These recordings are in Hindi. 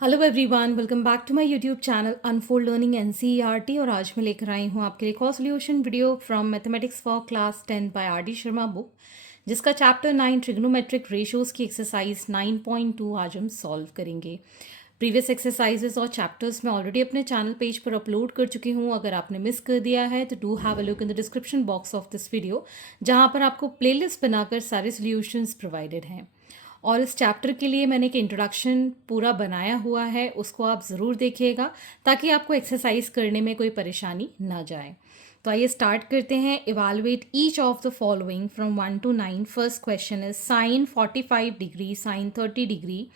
Hello everyone, welcome back to my YouTube channel unfold learning NCERT. और आज मैं लेकर आई हूँ आपके लिए एक और solution video from mathematics for class 10 by R D Sharma book, जिसका चैप्टर 9 ट्रिग्नोमेट्रिक रेशियोज की एक्सरसाइज 9.2 आज हम सॉल्व करेंगे। प्रीवियस एक्सरसाइजेस और चैप्टर्स मैं ऑलरेडी अपने चैनल पेज पर अपलोड कर चुकी हूँ। अगर आपने मिस कर दिया है तो do have a look in the description box of this video, जहाँ पर आपको प्लेलिस्ट बनाकर सारे सोल्यूशंस प्रोवाइडेड हैं। और इस चैप्टर के लिए मैंने एक इंट्रोडक्शन पूरा बनाया हुआ है, उसको आप ज़रूर देखिएगा ताकि आपको एक्सरसाइज करने में कोई परेशानी ना जाए। तो आइए स्टार्ट करते हैं। Evaluate each of the following from 1 to 9। First question is sine 45 degree sine 30 degree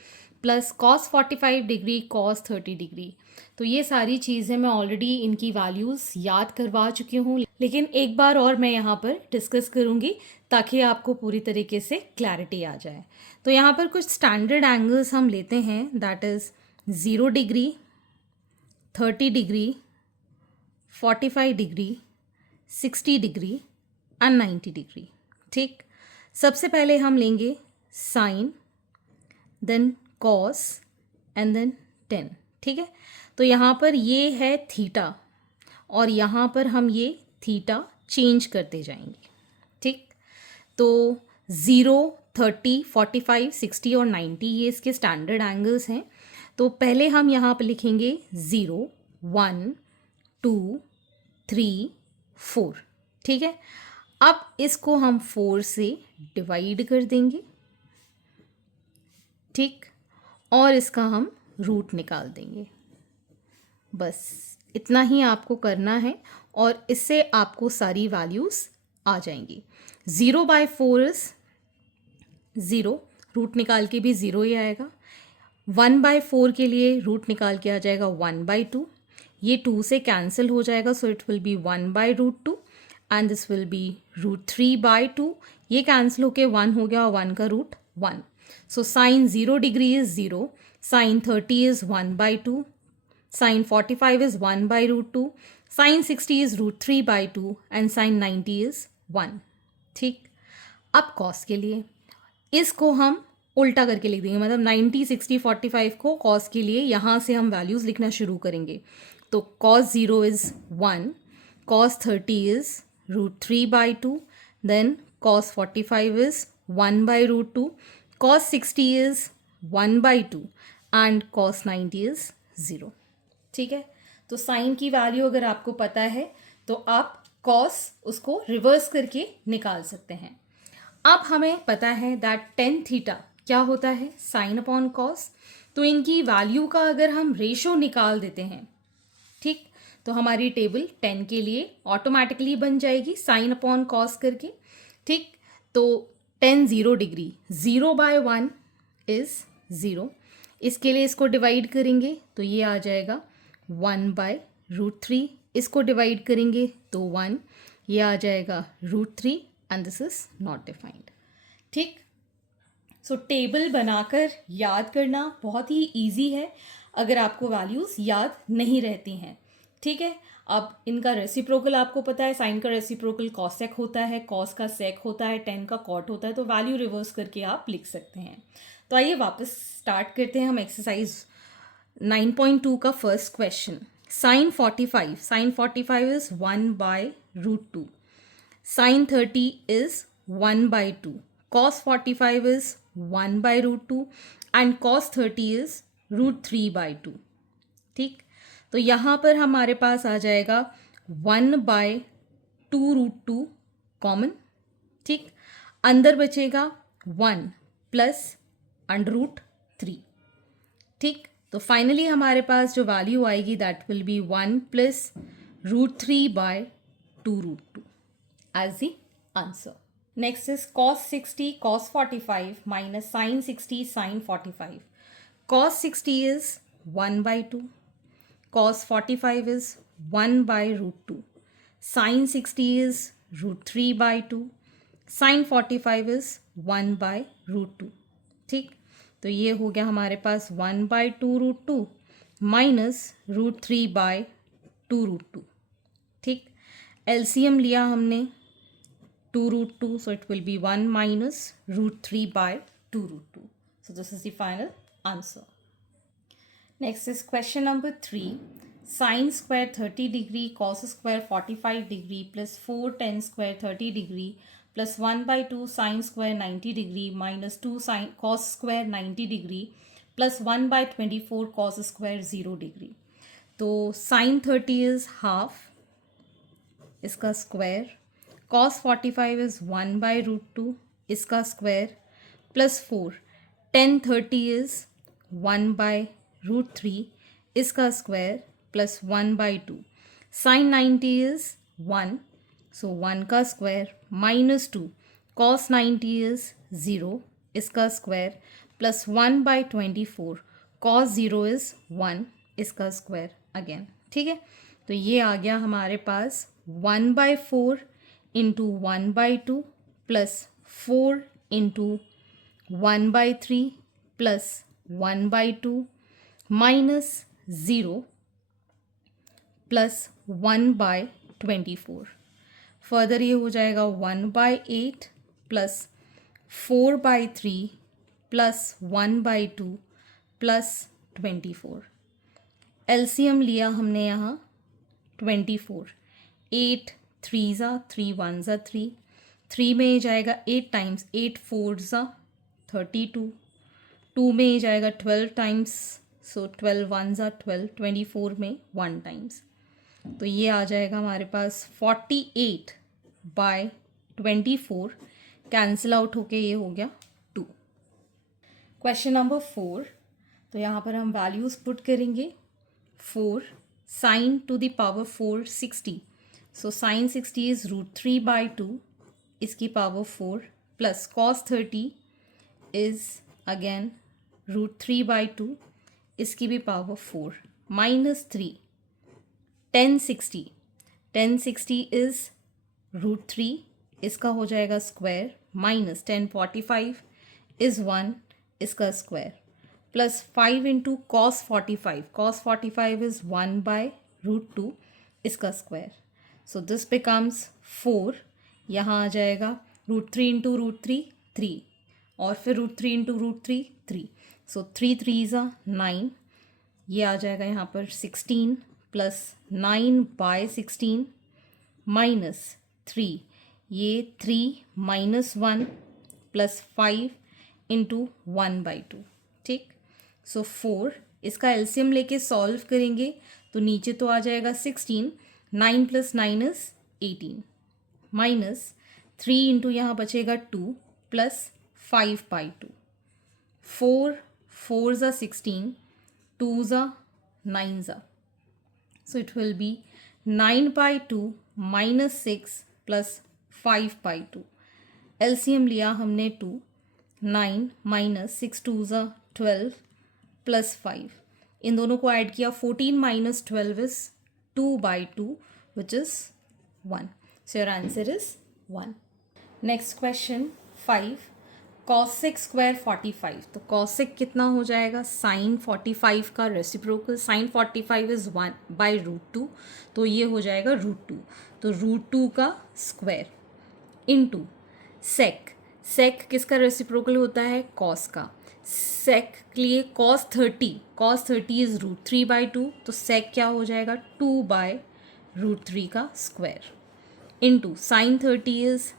plus cos 45 degree cos 30 degree. तो ये सारी चीज़ें मैं ऑलरेडी इनकी वैल्यूज़ याद करवा चुकी हूँ, लेकिन एक बार और मैं यहाँ पर डिस्कस करूँगी ताकि आपको पूरी तरीके से क्लैरिटी आ जाए। तो यहाँ पर कुछ स्टैंडर्ड एंगल्स हम लेते हैं, that is 0 degree, 30 degree, 45 degree, 60 degree and 90 degree. ठीक, सबसे पहले हम लेंगे sine, then cos and then tan. ठीक है, तो यहाँ पर ये है थीटा और यहाँ पर हम ये थीटा चेंज करते जाएंगे। ठीक, तो 0, 30, 45, 60 और 90 ये इसके स्टैंडर्ड एंगल्स हैं। तो पहले हम यहाँ पर लिखेंगे 0, 1, 2, 3, 4। ठीक है, अब इसको हम 4 से डिवाइड कर देंगे। ठीक, और इसका हम रूट निकाल देंगे। बस इतना ही आपको करना है और इससे आपको सारी वैल्यूज़ आ जाएंगी। 0/4 इज़ 0, रूट निकाल के भी 0 ही आएगा। 1/4 के लिए रूट निकाल के आ जाएगा 1/2। ये 2 से कैंसिल हो जाएगा, सो it will B 1/√2 and this will be √3/2। ये कैंसिल होके 1 हो गया और 1 का root 1। So sine 0 degree is 0, sine 30 is 1/2, sine 45 is 1/√2, sine 60 is √3/2 and sine 90 is 1। ठीक, अब कॉस के लिए इसको हम उल्टा करके लिख देंगे, मतलब 90, 60, 45 को कॉस के लिए यहाँ से हम वैल्यूज़ लिखना शुरू करेंगे। तो cos 0 is 1, cos 30 is √3/2, then cos 45 is 1/√2, cos 60 is 1/2 and cos 90 is 0। ठीक है, तो साइन की वैल्यू अगर आपको पता है तो आप कॉस उसको रिवर्स करके निकाल सकते हैं। अब हमें पता है दैट टेन थीटा क्या होता है, साइन अपॉन कॉस। तो इनकी वैल्यू का अगर हम रेशो निकाल देते हैं, ठीक, तो हमारी टेबल 10 के लिए ऑटोमेटिकली बन जाएगी साइन अपॉन कॉस करके। ठीक, तो 10 0 डिग्री, 0/1 इज़ 0। इसके लिए इसको डिवाइड करेंगे तो ये आ जाएगा 1/√3। इसको डिवाइड करेंगे तो 1, ये आ जाएगा √3 and this is not defined. ठीक, सो टेबल बनाकर याद करना बहुत ही इजी है अगर आपको वैल्यूज़ याद नहीं रहती हैं। ठीक है, अब इनका रेसिप्रोकल आपको पता है, साइन का रेसिप्रोकल कॉसेक होता है, कॉस का सेक होता है, टेन का कॉट होता है, तो वैल्यू रिवर्स करके आप लिख सकते हैं। तो आइए वापस स्टार्ट करते हैं हम एक्सरसाइज 9.2 का first question. Sine 45 is 1/√2, sine 30 is 1/2, cos 45 is 1/√2 and cos 30 is √3/2। ठीक, तो यहाँ पर हमारे पास आ जाएगा 1/2√2 कॉमन। ठीक, अंदर बचेगा 1 प्लस √3। ठीक, तो फाइनली हमारे पास जो वैल्यू आएगी that will be 1 plus √3/2√2 as the answer. Next is cos 60 cos 45 minus sin 60 sin 45. Cos 60 is 1/2. Cos 45 is 1/√2. Sin 60 is √3/2. Sin 45 is 1/√2. ठीक, तो ये हो गया हमारे पास 1/2√2 माइनस √3/2√2। ठीक, एलसीएम लिया हमने 2√2, so it will be 1 minus √3/2√2. So this is the final answer. Next is question number 3. Sine square 30 degree cos square 45 degree plus 4 tan square 30 degree plus 1 by 2 sine square 90 degree minus 2 sine cos square 90 degree plus 1 by 24 cos square 0 degree. तो sine 30 is half, इसका square, cos 45 is 1 by root 2, इसका square, plus 4 tan 30 is 1 by root 3, इसका square, plus 1 by 2. sin 90 is 1, so 1 का स्क्वायर, माइनस 2 cos 90 is 0, इसका square, plus 1 by 24 cos 0 is 1, इसका स्क्वायर अगेन. ठीक है, तो ये आ गया हमारे पास 1 by 4 into 1 by 2 plus 4 into 1 by 3 plus 1 by 2 minus 0 plus 1 by 24. Further ये हो जाएगा 1 by 8 plus 4 by 3 plus 1 by 2 plus 24. LCM लिया हमने यहाँ 24. 8 3 ज़ा 3 1 ज़ा 3, 3 में ये जाएगा 8 टाइम्स, 8 4 ज़ा 32, 2 में ये जाएगा 12 टाइम्स, सो 12 1 ज़ा 12, 24 में 1 टाइम्स. तो ये आ जाएगा हमारे पास 48 बाय 24, कैंसिल आउट होके ये हो गया 2. Question number 4. तो यहाँ पर हम वैल्यूज़ पुट करेंगे. 4 sign to the power 4 60, so sine 60 is √3 by 2, इसकी power 4 plus cos 30 is again √3 by 2, इसकी भी पावर 4 माइनस 3 tan 60 इज़ √3, इसका हो जाएगा स्क्वायर, माइनस tan 45 इज़ 1, इसका square, plus 5 into cos 45 is 1 by √2, इसका स्क्वायर. सो दिस बिकम्स 4, यहाँ आ जाएगा √3 इंटू √3 3, और फिर √3 इंटू √3 3, सो 3 3 ज़ा 9, ये आ जाएगा यहाँ पर 16 प्लस 9 by 16 माइनस 3, ये 3 माइनस 1 प्लस 5 इंटू 1 by 2. ठीक, सो 4, इसका एलसीएम लेके सॉल्व करेंगे तो नीचे तो आ जाएगा 16, 9 प्लस 9 इज 18, माइनस 3 इंटू यहाँ बचेगा 2 प्लस 5 by 2, 4 4 ज़ा 16, 2 ज़ा 9 ज़ा, so it will be 9 by 2 minus 6 plus 5 by 2. LCM लिया हमने 2, 9 minus 6 2 ज़ा 12 plus 5. इन दोनों को ऐड किया, 14 minus 12 is 2 by 2 which is 1. So your answer is 1. Next question 5. cosec square 45, तो cosec कितना हो जाएगा, साइन 45 का रेसिप्रोकल, साइन 45 इज़ 1 बाई √2, तो ये हो जाएगा √2, तो √2 का स्क्वायर इनटू सेक. सेक किसका रेसिप्रोकल होता है, कॉस का. सेक के लिए cos 30 इज़ √3 by 2, तो सेक क्या हो जाएगा 2 बाय √3 का square into sine 30 is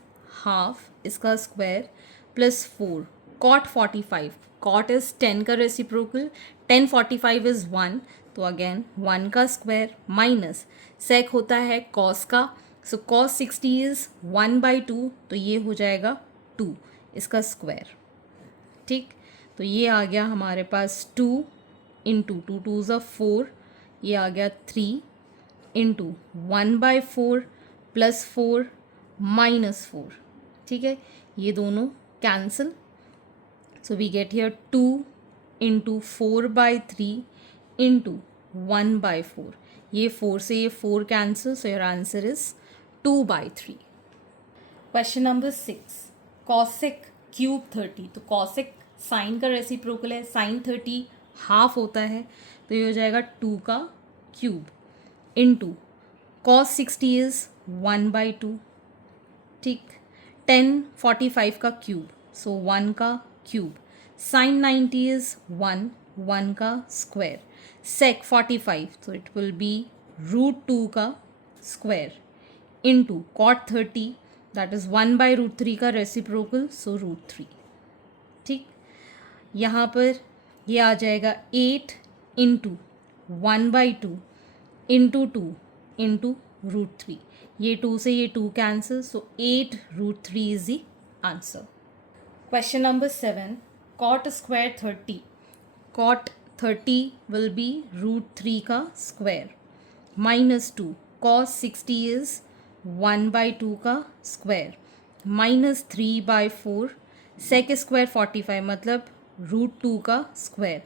half, इसका square plus 4 cot 45, cot is 10 का रेसिप्रोकल, 10 45 इज़ 1, तो अगेन 1 का स्क्वायर माइनस सेक होता है कॉस का, सो cos 60 इज़ 1 by 2, तो ये हो जाएगा 2, इसका स्क्वायर. ठीक, तो ये आ गया हमारे पास 2 इंटू 2 2 ज़ा 4, ये आ गया 3 इंटू 1 by 4 प्लस 4 माइनस 4. ठीक है, ये दोनों cancel, so we get here 2 into 4 by 3 into 1 by 4. ये 4 से ये 4 cancel, so your answer is 2 by 3. Question number 6. Cosec cube 30, तो कॉसेक साइन का रेसिप्रोकल है, साइन 30 हाफ होता है, तो ये हो जाएगा 2 का क्यूब इनटू cos 60 इज़ 1 by 2. ठीक, 10 45 का क्यूब, सो 1 का क्यूब, साइन 90 इज़ 1 का square, sec 45, so it will be root 2 का square into cot 30, that is 1 by root 3 का reciprocal, so root 3. ठीक, यहाँ पर ये आ जाएगा 8 into 1 by 2 into 2 into root 3. ये 2 से ये 2 cancel, so 8 root 3 is the answer. Question number 7, cot square 30. cot 30 will be root 3 का square minus 2. cos 60 is 1 by 2 का square minus 3 by 4. sec square 45 मतलब root 2 का square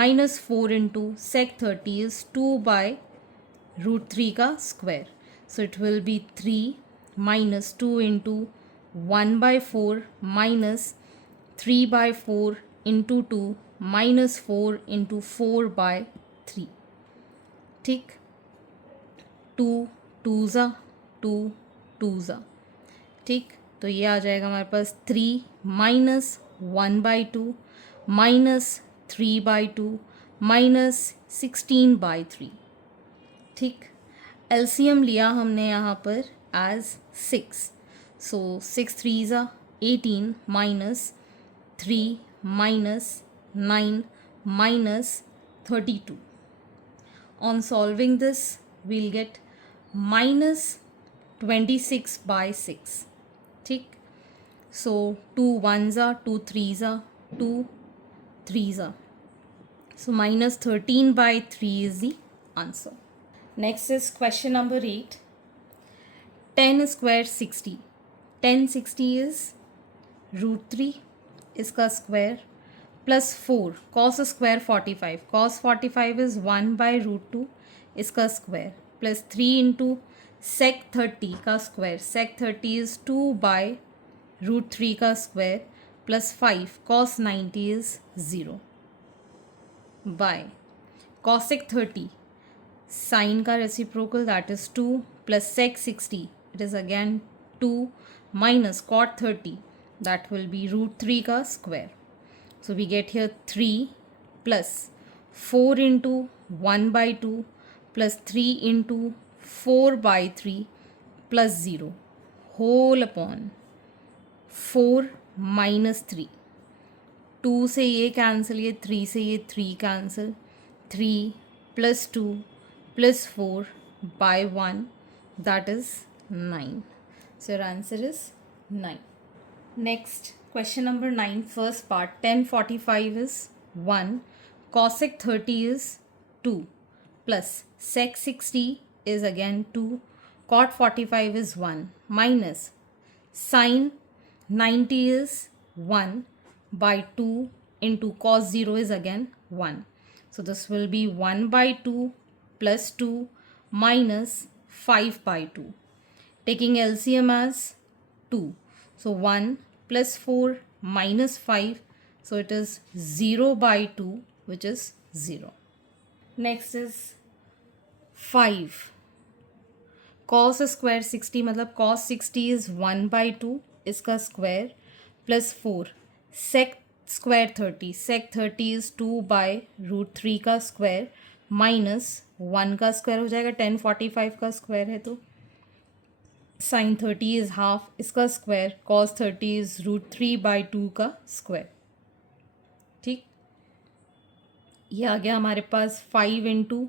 minus 4 into sec 30 is 2 by root 3 का square. So it will be 3 minus 2 into 1 by 4 minus 3 by 4 into 2 minus 4 into 4 by 3. ठीक, 2 2 ज़ा 2 2 ज़ा. ठीक, तो ये आ जाएगा हमारे पास 3 minus 1 by 2 minus 3 by 2 minus 16 by 3. ठीक, एलसीएम लिया हमने यहाँ पर एज 6, सो 6 3 ज़ा 18 minus 3 minus 9 minus 32. On solving this, we'll get minus 26 by 6. ठीक, so 2 1s are 2 3s are 2 3s are, so minus 13 by 3 is the answer. Next is question number 8. 10 square 60. 10 60 is root 3 इसका square plus 4 cos square 45. cos 45 is 1 by root 2 इसका square plus 3 into sec 30 का square. sec 30 is 2 by root 3 का square plus 5 cos 90 is 0 by cosec 30 sin का reciprocal, that is 2 plus sec 60, it is again 2 minus cot 30, that will be root 3 का square. So we get here 3 plus 4 into 1 by 2 plus 3 into 4 by 3 plus 0 whole upon 4 minus 3. 2 से ये कैंसिल, ये 3 से ये 3 cancel, 3 plus 2 plus 4 by 1, that is 9. So your answer is 9. Next, question number 9, first part. 10 45 is 1, cosec 30 is 2 plus sec 60 is again 2, cot 45 is 1 minus sin 90 is 1 by 2 into cos 0 is again 1. So this will be 1 by 2 plus 2 minus 5 by 2. Taking LCM as 2. So 1 plus 4 minus 5. So it is 0 by 2, which is 0. Next is 5. Cos square 60 मतलब cos 60 is 1 by 2 इसका square plus 4 sec square 30. sec 30 is 2 by root 3 का square minus 1 का square हो जाएगा, 10 45 का square है तो sin 30 is half इसका square, cos 30 is root 3 by 2 का square. ठीक, ये आ गया हमारे पास 5 into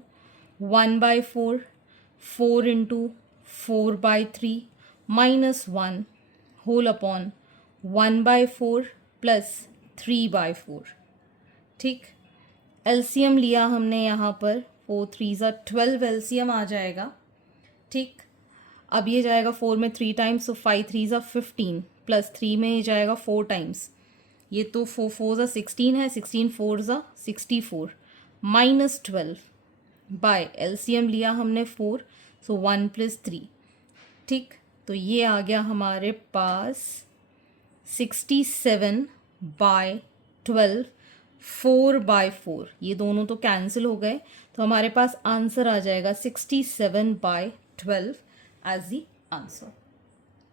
1 by 4, 4 into 4 by 3 minus 1 whole upon 1 by 4 plus 3 by 4. ठीक, एलसीएम लिया हमने यहाँ पर 4 3s are 12 एलसीएम आ जाएगा. ठीक, अब ये जाएगा 4 में 3 टाइम्स, तो 5 3s are 15 प्लस 3 में ये जाएगा 4 टाइम्स, ये तो 4 4s are 16 है, 16 4s are 64 minus 12 bye LCM लिया हमने 4, सो 1 प्लस 3. ठीक, तो ये आ गया हमारे पास 67 बाय 12, 4 बाय 4, ये दोनों तो कैंसिल हो गए, तो हमारे पास आंसर आ जाएगा 67 bye 12 as the answer.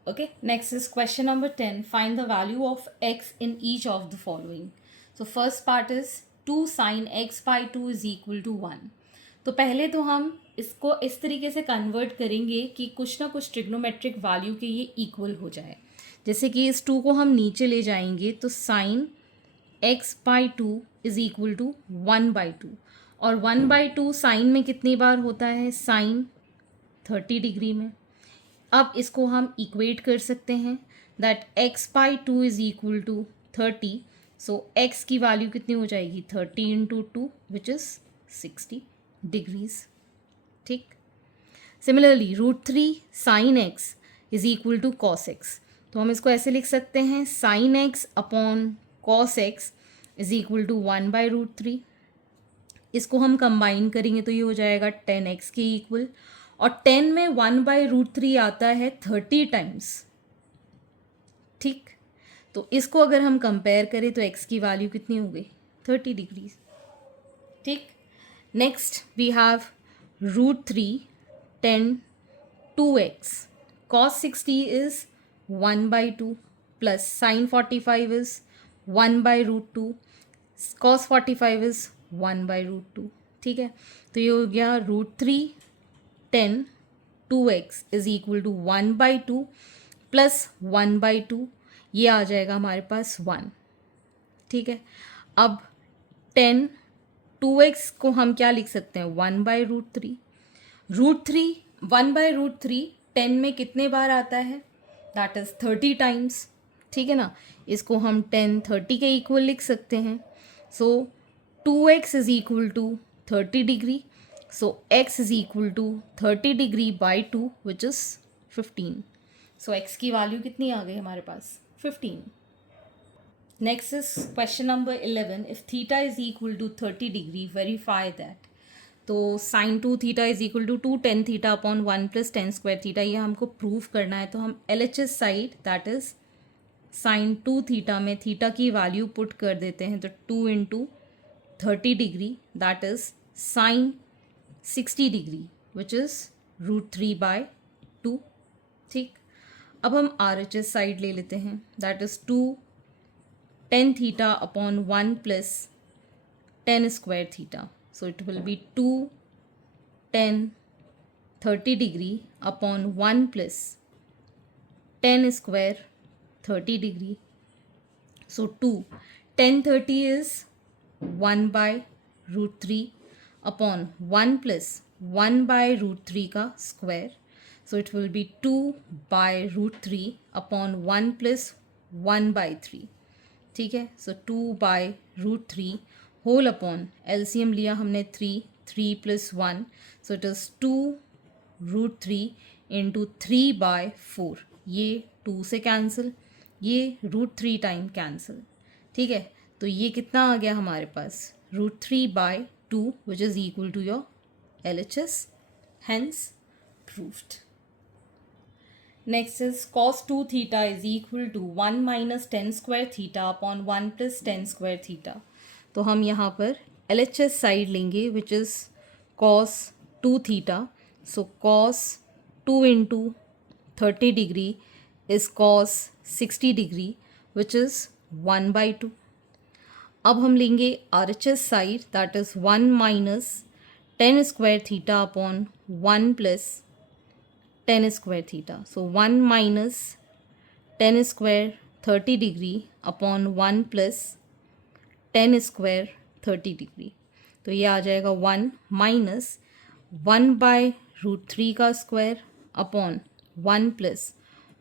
Okay, next is question number 10. Find the value of x in each of the following. So first part is 2 sin x by 2 is equal to 1। तो पहले तो हम इसको इस तरीके से कन्वर्ट करेंगे कि कुछ ना कुछ ट्रिग्नोमेट्रिक वैल्यू के ये इक्वल हो जाए। जैसे कि इस 2 को हम नीचे ले जाएंगे तो sin x by 2 is equal to 1 by 2, और 1 बाई 2 साइन में कितनी बार होता है, साइन 30 डिग्री में। अब इसको हम इक्वेट कर सकते हैं that x by 2 is equal to 30, so x की वैल्यू कितनी हो जाएगी, 30 इंटू 2 विच इज़ 60 डिग्रीज। ठीक। Similarly √3 sine x is equal to cos x, तो हम इसको ऐसे लिख सकते हैं sine x upon cos x is equal to 1 by √3। इसको हम कंबाइन करेंगे तो ये हो जाएगा 10x के इक्वल, और 10 में 1 बाई √3 आता है 30 टाइम्स। ठीक। तो इसको अगर हम कंपेयर करें तो x की वैल्यू कितनी हो गई, 30 डिग्री। ठीक। Next we have √3 10 2x, cos 60 is 1 by 2 plus sin 45 is 1 by √2, cos 45 is 1 by √2। ठीक है, तो ये हो गया √3 10 2x is equal to 1 by 2 plus 1 by 2, ये आ जाएगा हमारे पास 1। ठीक है, अब 10 2x को हम क्या लिख सकते हैं, 1 by √3। √3 1 by √3 10 में कितने बार आता है, दैट इज़ 30 टाइम्स। ठीक है ना, इसको हम 10 30 के इक्वल लिख सकते हैं। So 2x is equal to 30 degree, so x is equal to 30 degree by 2 which is 15। सो x की वैल्यू कितनी आ गई हमारे पास, 15। Next is question number 11, if theta is equal to 30 degree verify that. तो sine 2 theta is equal to 2 10 theta upon 1 plus 10 square theta, ये हमको प्रूव करना है। तो हम LHS side that is sine 2 theta में थीटा की वैल्यू पुट कर देते हैं, तो 2 into 30 degree that is sine 60 degree which is √3 by 2। ठीक। अब हम RHS साइड ले लेते हैं, that is 2 10 theta upon 1 plus 10 square theta, so it will be 2 10 30 degree upon 1 plus 10 square 30 degree, so 2 10 30 is 1 by √3 upon 1 plus 1 by √3 का square, so it will be 2 by √3 upon 1 plus 1 by 3। ठीक है, so 2 by √3 whole upon LCM लिया हमने 3 plus 1, so it is 2 √3 into 3 by 4, ये 2 से कैंसिल, ये √3 टाइम कैंसिल। ठीक है, तो ये कितना आ गया हमारे पास, √3 by 2 which is equal to your LHS, hence proved. Next is cos 2 theta is equal to 1 minus 10 square theta upon 1 plus 10 square theta. तो हम यहाँ पर LHS साइड लेंगे which is cos 2 theta, so cos 2 into 30 degree is cos 60 degree which is 1 by 2। अब हम लेंगे RHS side that is 1 minus 10 square theta upon 1 plus 10 square theta, so 1 minus 10 square 30 degree upon 1 plus 10 square 30 degree, तो ये आ जाएगा 1 माइनस 1 बाय √3 का स्क्वायर अपॉन 1 प्लस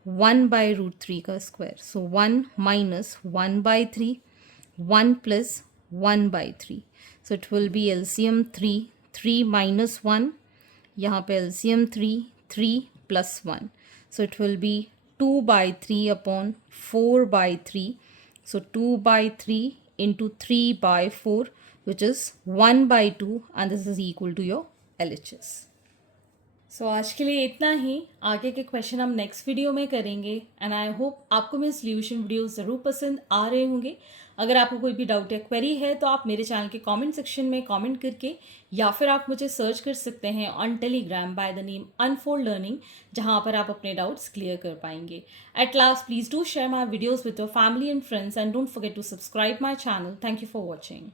1 बाय √3 का square, so 1 minus 1 by 3 1 plus 1 by 3, so it will be LCM 3 minus 1, यहाँ पे LCM 3 plus 1, so it will be 2 by 3 upon 4 by 3, so 2 by 3 into 3 by 4 which is 1 by 2 and this is equal to your LHS। सो आज के लिए इतना ही, आगे के क्वेश्चन हम नेक्स्ट वीडियो में करेंगे एंड आई होप आपको मेरे सोल्यूशन वीडियो ज़रूर पसंद आ रहे होंगे। अगर आपको कोई भी डाउट या क्वेरी है तो आप मेरे चैनल के कमेंट सेक्शन में कमेंट करके, या फिर आप मुझे सर्च कर सकते हैं on Telegram by the name unfold learning, जहां पर आप अपने डाउट्स क्लियर कर पाएंगे। At last please do share my videos with your family and friends and don't forget to subscribe my channel. Thank you for watching.